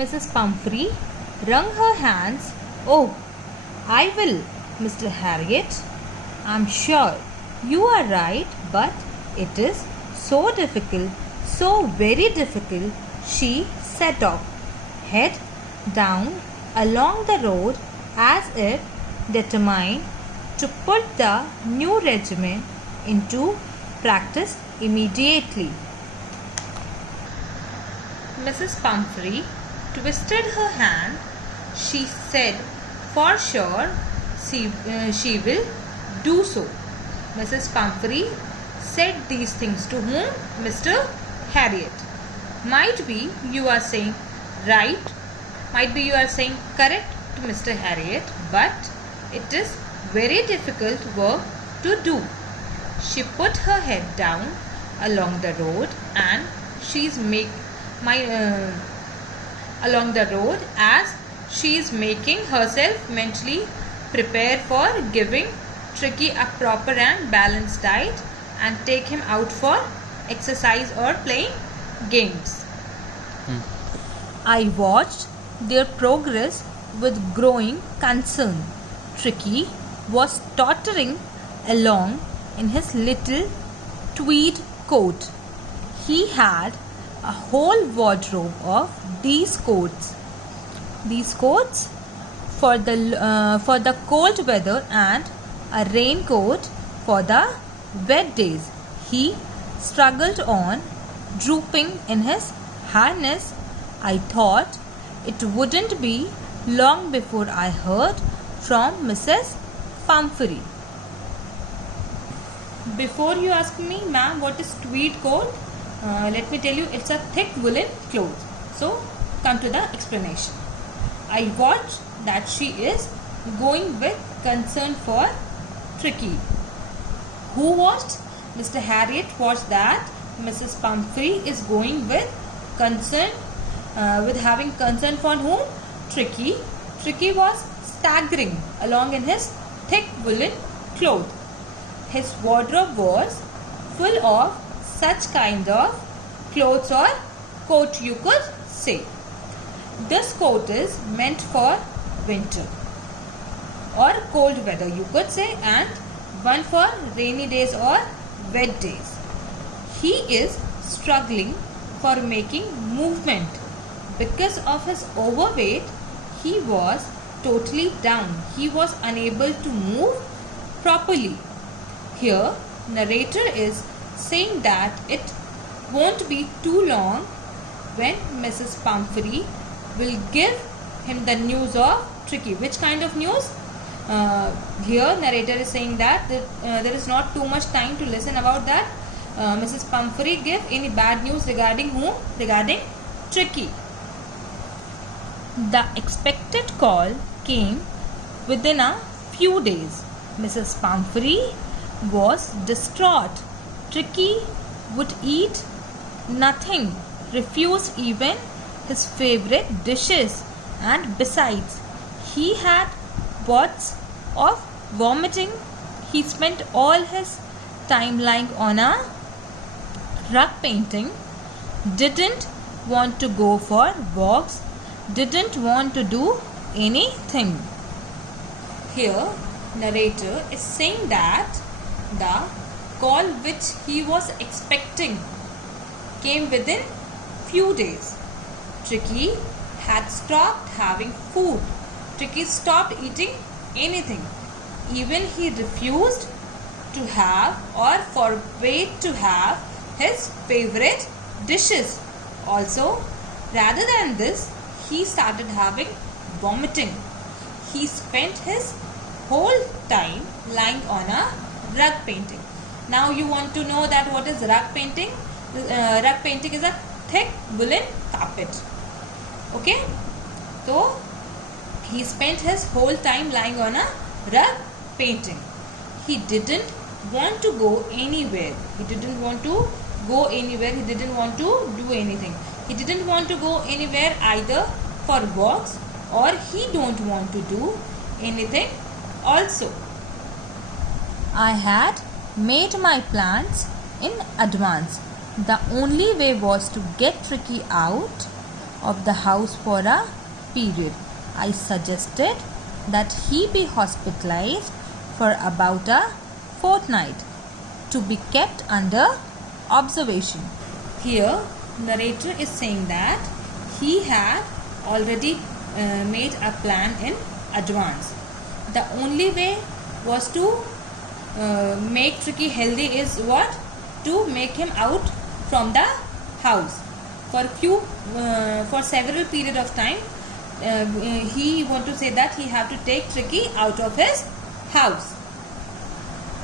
Mrs. Pumphrey wrung her hands. "Oh, I will, Mr. Harriet. I'm sure you are right, but it is so difficult, so very difficult." She set off, head down along the road as if determined to put the new regiment into practice immediately. Mrs. Pumphrey twisted her hand. She said, "For sure, she will do so." Mrs. Pumphrey said these things to whom? Mr. Harriet. Might be you are saying right, might be you are saying correct to Mr. Harriet, but it is very difficult work to do. She put her head down along the road and along the road as she is making herself mentally prepare for giving Tricky a proper and balanced diet and take him out for exercise or playing games. I watched their progress with growing concern. Tricky was tottering along in his little tweed coat. He had a whole wardrobe of these coats for the cold weather and a raincoat for the wet days. He struggled on, drooping in his harness. I thought it wouldn't be long before I heard from Mrs. Pumphrey. Before you ask me, ma'am, what is tweed coat? Let me tell you, it's a thick woolen cloth. So, come to the explanation. I watched that she is going with concern for Tricky. Who watched? Mr. Harriet watched that Mrs. Pumphrey is going with concern, with having concern for whom? Tricky. Tricky was staggering along in his thick woolen cloth. His wardrobe was full of such kind of clothes or coat, you could say. This coat is meant for winter or cold weather, you could say, and one for rainy days or wet days. He is struggling for making movement. Because of his overweight, he was totally down. He was unable to move properly. Here, narrator is saying that it won't be too long when Mrs. Pumphrey will give him the news of Tricky. Which kind of news? Here narrator is saying that there is not too much time to listen about that. Mrs. Pumphrey give any bad news regarding whom? Regarding Tricky. The expected call came within a few days. Mrs. Pumphrey was distraught. Tricky would eat nothing, refused even his favorite dishes, and besides, he had bouts of vomiting. He spent all his time lying on a rug painting, didn't want to go for walks, didn't want to do anything. Here, narrator is saying that the call which he was expecting came within few days. Tricky had stopped having food. Tricky stopped eating anything. Even he refused to have or forbade to have his favorite dishes. Also, rather than this, he started having vomiting. He spent his whole time lying on a rug painting. Now you want to know that what is rug painting? Rug painting is a thick woolen carpet. Okay, so he spent his whole time lying on a rug painting. He didn't want to go anywhere. He didn't want to go anywhere. He didn't want to do anything. He didn't want to go anywhere either for walks, or he don't want to do anything also. I had made my plans in advance. The only way was to get Tricky out of the house for a period. I suggested that he be hospitalized for about a fortnight to be kept under observation. Here, narrator is saying that he had already made a plan in advance. The only way was to make Tricky healthy is what? To make him out from the house for several period of time. He want to say that he have to take Tricky out of his house.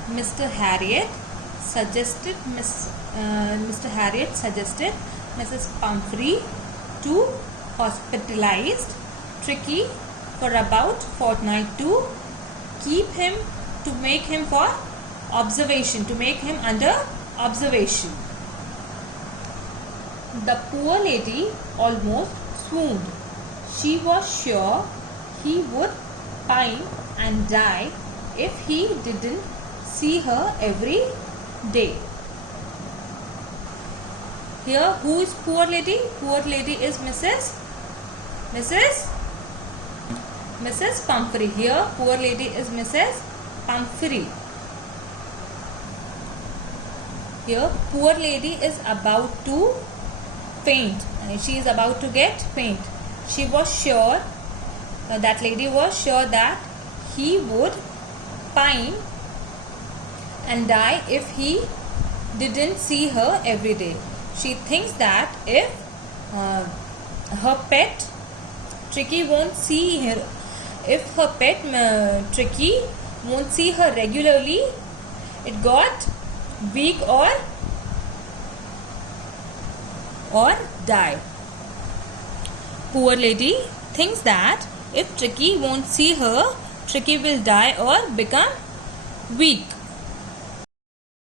Mr. Harriet suggested Mrs. Pumphrey to hospitalize Tricky for about fortnight to keep him, to make him for observation, to make him under observation. The poor lady almost swooned. She was sure he would pine and die if he didn't see her every day. Here, who is poor lady? Poor lady is Mrs. Pumphrey. Here, poor lady is Mrs. Pumphrey. Here, poor lady is about to faint. She is about to get faint. She was sure, that lady was sure that he would pine and die if he didn't see her every day. She thinks that if her pet Tricky won't see her, if her pet Tricky won't see her regularly, it got weak or die. Poor lady thinks that if Tricky won't see her, Tricky will die or become weak.